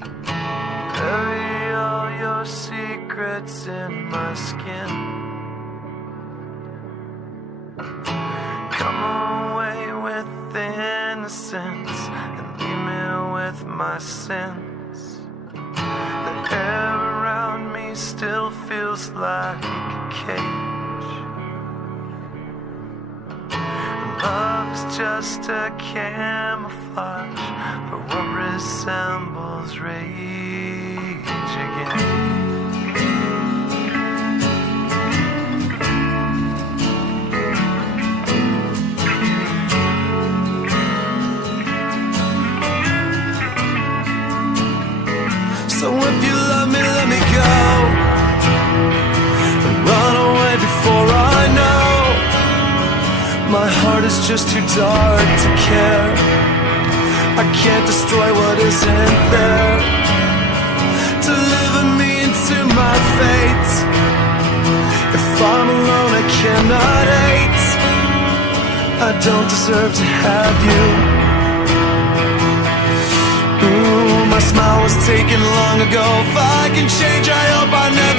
Bury all your secrets in my skin. Come away with innocence and leave me with my sins. The air around me still feels like a cage. Love is just a camouflage for what resembles rage again. So if you love me, let me go and run away before I know. My heart is just too dark to care. I can't destroy what isn't there. Deliver me into my fate. If I'm alone, I cannot hate. I don't deserve to have you. Ooh, my smile was taken long ago. If I can change, I hope I never